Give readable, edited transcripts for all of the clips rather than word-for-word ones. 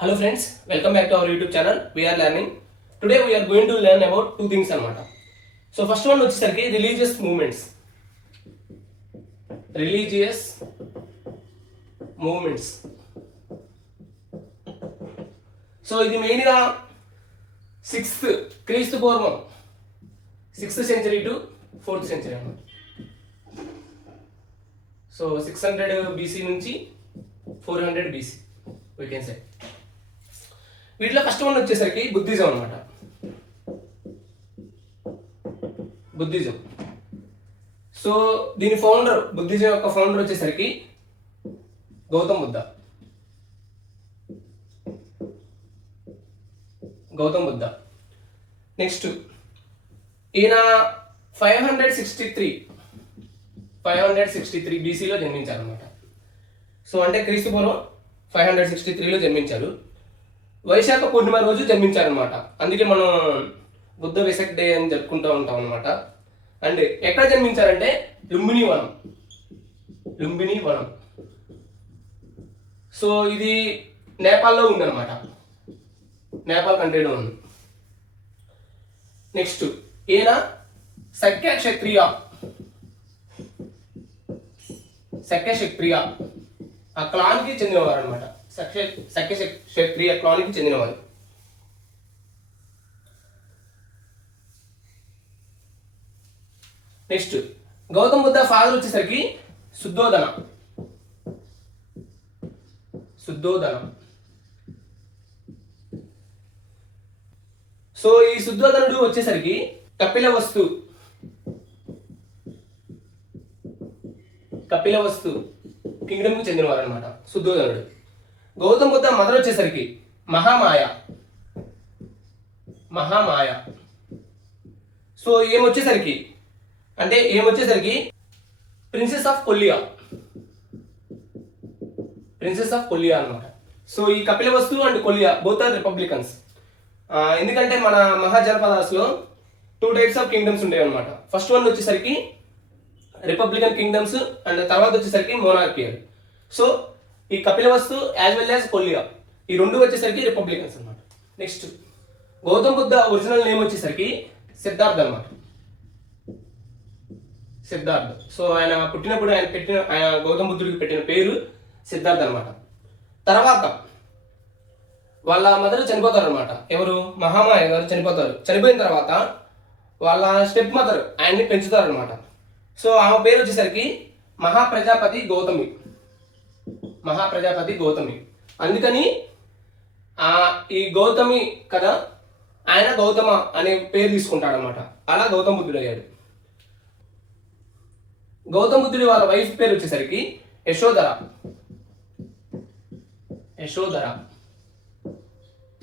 Hello friends, welcome back to our YouTube channel. We are learning. Today we are going to learn about two things anamata. So first one వచ్చేసరికి religious movements. Religious movements. So ఇది మెయిన్గా 6th క్రీస్తు పూర్వం 6th century to 4th century అన్నమాట. So 600 BC నుంచి 400 BC we can say. వీటిలో first one వచ్చేసరికి Buddhism అనమాట. బుద్ధిజం. సో దీని ఫౌండర్, బుద్ధిజం యొక్క ఫౌండర్ వచ్చేసరికి గౌతమ్ బుద్ధ. నెక్స్ట్ ఈయన 563 BCలో జన్మించారు అనమాట. సో అంటే క్రీస్తు పూర్వం 563లో జన్మించారు. వైశాఖ పూర్ణిమ రోజు జన్మించారనమాట. అందుకే మనం బుద్ధ వెసక్ డే అని జరుపుకుంటూ ఉంటాం అనమాట. అండ్ ఎక్కడ జన్మించారంటే లుంబిని వనం. సో ఇది నేపాల్లో ఉందన్నమాట. నేపాల్ కంట్రీలో ఉంది. నెక్స్ట్ ఈయన శక్య క్షత్రియ ఆ క్లాన్కి చెందినవారు అనమాట. శక్య క్షత్రియ క్లాన్కి చెందినవారు. నెక్స్ట్ గౌతమ్ బుద్ధ ఫాదర్ వచ్చేసరికి శుద్ధోదన. సో ఈ శుద్ధోదనుడు వచ్చేసరికి కపిలవస్తు కింగ్డమ్ కి చెందినవారు అనమాట శుద్ధోదనుడు. గౌతమ్ బుద్ధ మదర్ వచ్చేసరికి మహామాయ. సో ఏమొచ్చేసరికి ప్రిన్సెస్ ఆఫ్ కొలియా అనమాట. సో ఈ Kapilavastu and Koliya both are republicans. ఎందుకంటే మన మహాజనపదాస్లో 2 types ఆఫ్ కింగ్డమ్స్ ఉంటాయి అనమాట. ఫస్ట్ వన్ వచ్చేసరికి రిపబ్లికన్ కింగ్డమ్స్ అండ్ తర్వాత వచ్చేసరికి మోనార్కియల్. సో ఈ Kapilavastu as well as Koliya ఈ రెండు వచ్చేసరికి రిపబ్లికన్స్ అనమాట. Next Gautam Buddha original name వచ్చేసరికి సిద్ధార్థ్ అనమాట. సో ఆయన పుట్టినప్పుడు ఆయన గౌతమ్ బుద్ధుడికి పెట్టిన పేరు సిద్ధార్థ్ అనమాట. తర్వాత వాళ్ళ మదర్ చనిపోతారు అనమాట. ఎవరు? మహామాయ గారు చనిపోతారు. చనిపోయిన తర్వాత వాళ్ళ స్టెప్ మదర్ ఆయన్ని పెంచుతారు అనమాట. సో ఆమె పేరు వచ్చేసరికి మహాప్రజాపతి గౌతమి. అందుకని ఈ గౌతమి కదా ఆయన గౌతమ అనే పేరు తీసుకుంటాడు అనమాట. అలా గౌతమ బుద్ధుడు అయ్యాడు. గౌతమ బుద్ధుడి వాళ్ళ వైఫ్ పేరు వచ్చేసరికి యశోధర.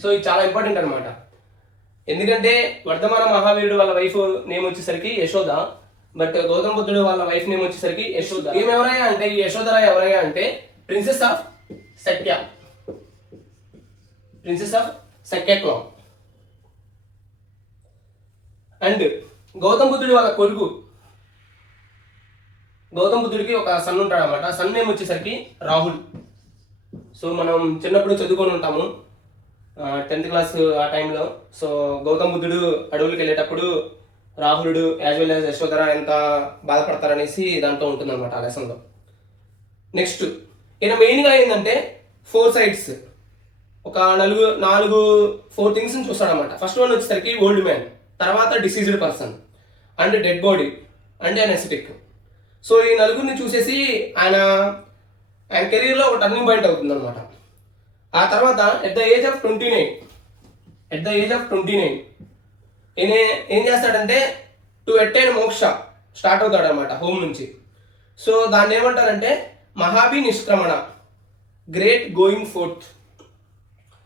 సో ఇది చాలా ఇంపార్టెంట్ అనమాట. ఎందుకంటే వర్ధమాన మహావీరుడు వాళ్ళ వైఫ్ నేమ్ వచ్చేసరికి యశోద. బట్ గౌతమ బుద్ధుడు వాళ్ళ వైఫ్ నేమ్ వచ్చేసరికి యశోద. ఈమె ఎవరయ్యా అంటే, ఈ యశోధర ఎవరయ్యా అంటే princess of Satya clan. And Gautama బుద్ధుడి వాళ్ళ కొడుకు, గౌతమ బుద్ధుడికి ఒక సన్ ఉంటాడు అనమాట. సన్ నేమ్ వచ్చేసరికి రాహుల్. సో మనం చిన్నప్పుడు చదువుకొని ఉంటాము 10th క్లాస్ ఆ టైంలో. సో గౌతమ బుద్ధుడు అడవులకు వెళ్ళేటప్పుడు రాహులుడు యాజ్ వెల్ యాజ్ యశోధర ఎంత బాధపడతారనేసి దాంట్లో ఉంటుందన్నమాట ఆ లెసన్లో. నెక్స్ట్ ఈయన మెయిన్గా ఏంటంటే 4 sides, ఒక 4 things చూస్తాడనమాట. ఫస్ట్ వన్ వచ్చేసరికి ఓల్డ్ మ్యాన్, తర్వాత deceased person and dead body and anaesthetic. So ఈ నలుగురిని చూసేసి ఆయన కెరీర్లో ఒక టర్నింగ్ పాయింట్ అవుతుంది అనమాట. ఆ తర్వాత ఎట్ ద ఏజ్ ఆఫ్ 29 ఈయన ఏం చేస్తాడంటే టు అటైన్ మోక్ష స్టార్ట్ అవుతాడు అనమాట హోమ్ నుంచి. సో దాన్ని ఏమంటారంటే మహాభి నిష్క్రమణ, గ్రేట్ గోయింగ్ ఫోర్త్,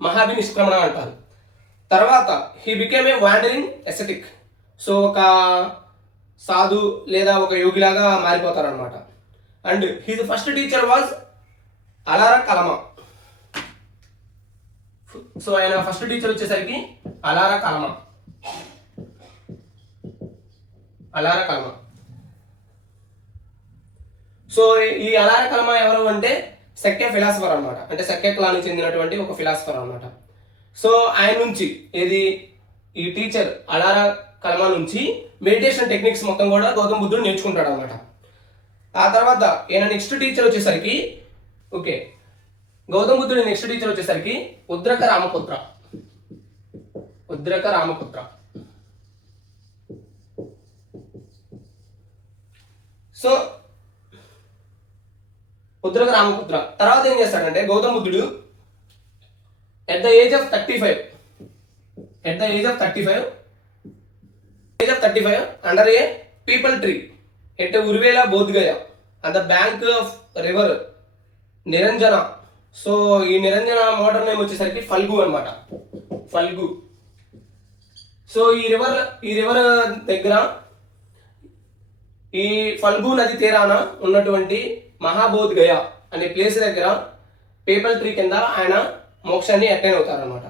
మహాభి నిష్క్రమణ అంటారు. తర్వాత he became a wandering ascetic. So ఒక సాధు లేదా ఒక యోగిలాగా మారిపోతారు అనమాట. And his first teacher was Alara Kalama. So ఆయన ఫస్ట్ టీచర్ వచ్చేసరికి అలార కలమ. సో ఈ అలార కలమ ఎవరు అంటే సెక్కే ఫిలాసఫర్ అనమాట, అంటే సెక్కే క్లాన్కి చెందినటువంటి ఒక ఫిలాసఫర్ అనమాట. సో ఆయన నుంచి ఏది ఈ టీచర్ అలారా కల్మా నుంచి మెడిటేషన్ టెక్నిక్స్ మొత్తం కూడా గౌతమ బుద్ధుడు నేర్చుకుంటాడు అనమాట. ఆ తర్వాత ఈయన నెక్స్ట్ టీచర్ వచ్చేసరికి ఓకే గౌతమ బుద్ధుడి నెక్స్ట్ టీచర్ వచ్చేసరికి ఉద్రక రామపుత్ర. సో ఉద్రక రామపుత్ర తర్వాత ఏం చేస్తాడంటే గౌతమ బుద్ధుడు at the age of 35 under a peepal tree at Uruvela Bodhgaya at the bank of river Niranjana. So ఈ నిరంజన మోడర్న్ నేమ్ వచ్చేసరికి ఫల్గు అనమాట, ఫల్గు. సో ఈ రివర్ దగ్గర ఈ ఫల్గు నది తీరాన ఉన్నటువంటి మహాబోధ్గయ అనే ప్లేస్ దగ్గర పీపల్ ట్రీ కింద ఆయన మోక్షాన్ని అటైన్ అవుతారు అనమాట.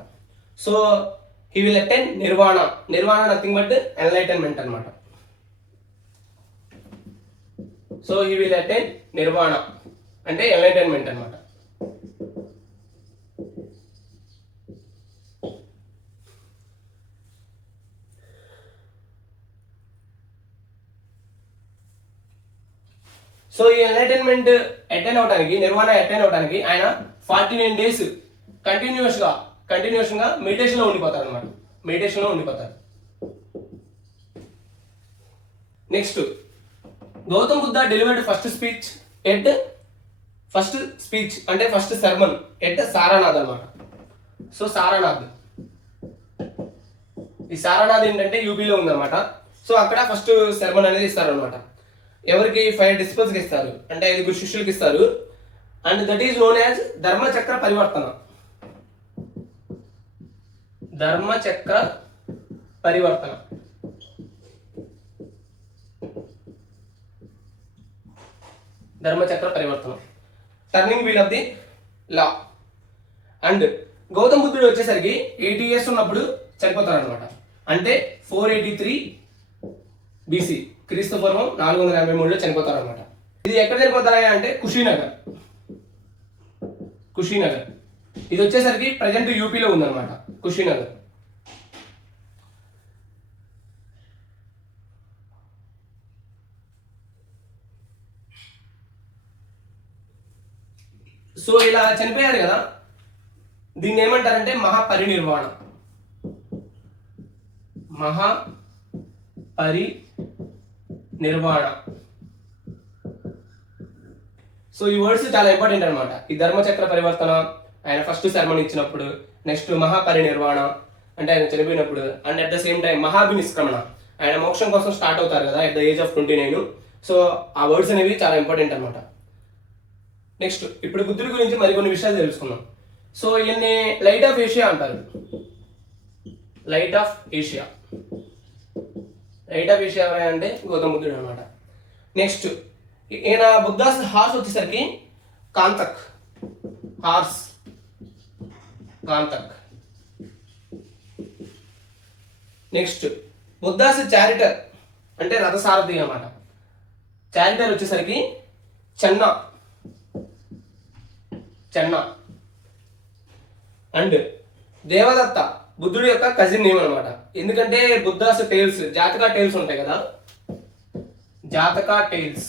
So he will attain Nirvana nothing but enlightenment అనమాట. సో హీ విల్ అటైన్ నిర్వాణ అంటే ఎన్లైటన్మెంట్ అనమాట. సో ఈ ఎన్లైటన్మెంట్ అటైన్ అవడానికి, నిర్వాణ అటైన్ అవడానికి ఆయన 49 days కంటిన్యూస్ గా మెడిటేషన్ లో ఉండిపోతారు అనమాట, next Gautam Buddha delivered first speech అంటే ఫస్ట్ సెర్మన్ ఎట్ సారానాథ్ అనమాట. సో సారానాథ్, ఈ సారానాథ్ ఏంటంటే యూపీలో ఉందన్నమాట. సో అక్కడ ఫస్ట్ సెర్మన్ అనేది ఇస్తారనమాట. ఎవరికి 5 disciples కి ఇస్తారు, అంటే 5 శిష్యులకి ఇస్తారు. And that is known as Dharmachakra Parivartana. Turning wheel of the law. And Gautam బుద్ధుడు వచ్చేసరికి 80 years ఉన్నప్పుడు చనిపోతారు అనమాట. అంటే 483 BC, క్రీస్తు పూర్వం 483లో చనిపోతారు అనమాట. ఇది ఎక్కడ చనిపోతారా అంటే కుషీనగర్. ఇది వచ్చేసరికి ప్రజెంట్ యూపీలో ఉందన్నమాట, కుషీనగర్. సో ఇలా చనిపోయారు కదా, దీన్ని ఏమంటారంటే మహాపరినిర్వాణ. సో ఈ వర్డ్స్ చాలా ఇంపార్టెంట్ అనమాట. ఈ ధర్మచక్ర పరివర్తన ఆయన ఫస్ట్ సెర్మన్ ఇచ్చినప్పుడు, నెక్స్ట్ మహాపరినిర్వాణ అంటే ఆయన చనిపోయినప్పుడు, and at the same time Mahabhinishkramana ఆయన మోక్షం కోసం స్టార్ట్ అవుతారు కదా at the age of 29. So ఆ వర్డ్స్ అనేవి చాలా ఇంపార్టెంట్ అనమాట. నెక్స్ట్ ఇప్పుడు బుద్ధుడి గురించి మరికొన్ని విషయాలు తెలుసుకుందాం. సో ఈయన్ని లైట్ ఆఫ్ ఏషియా అంటారు. లైట్ ఆఫ్ ఏషియా అంటే గౌతమ బుద్ధుడు అనమాట. నెక్స్ట్ ఈయన బుద్ధాస్ హార్స్ వచ్చేసరికి కాంతక్. నెక్స్ట్ బుద్ధాస్ చారిటర్ అంటే రథసారథి అన్నమాట. చారిటర్ వచ్చేసరికి చెన్నా. అండ్ దేవదత్త బుద్ధుడి యొక్క కజిన్ నేమ్ అనమాట. ఎందుకంటే బుద్ధాస్ టైల్స్, జాతకా టైల్స్ ఉంటాయి కదా, జాతకా టైల్స్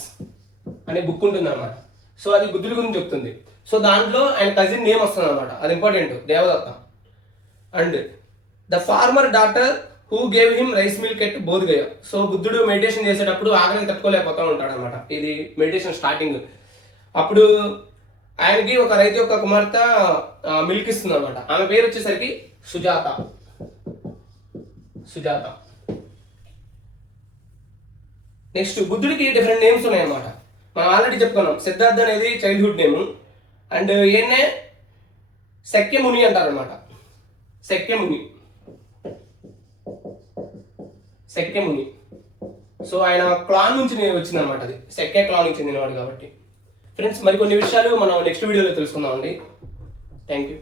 అనే బుక్ ఉంటుంది అనమాట. సో అది బుద్ధుడి గురించి చెప్తుంది. సో దాంట్లో ఆయన కజిన్ నేమ్ వస్తుంది అనమాట, అది important, Devadatta. And the farmer daughter who gave him rice milk at Bodhgaya. So బుద్ధుడు మెడిటేషన్ చేసేటప్పుడు ఆకలిని తట్టుకోలేకపోతూ ఉంటాడు అనమాట. ఇది మెడిటేషన్ స్టార్టింగ్. అప్పుడు ఆయనకి ఒక రైతు యొక్క కుమార్తె మిల్క్ ఇస్తుంది అనమాట. ఆమె పేరు వచ్చేసరికి సుజాత. నెక్స్ట్ బుద్ధుడికి డిఫరెంట్ నేమ్స్ ఉన్నాయన్నమాట. మనం ఆల్రెడీ చెప్పుకున్నాం, సిద్ధార్థ అనేది చైల్డ్హుడ్ నేమ్. అండ్ ఈయన్నే శక్యముని అంటారనమాట. శక్యముని. సో ఆయన క్లాన్ నుంచి వచ్చింది అనమాట, అది శక్య క్లాన్ నుంచి చెందినవాడు కాబట్టి. ఫ్రెండ్స్ మరికొన్ని విషయాలు మనం నెక్స్ట్ వీడియోలో తెలుసుకుందామండి. Thank you.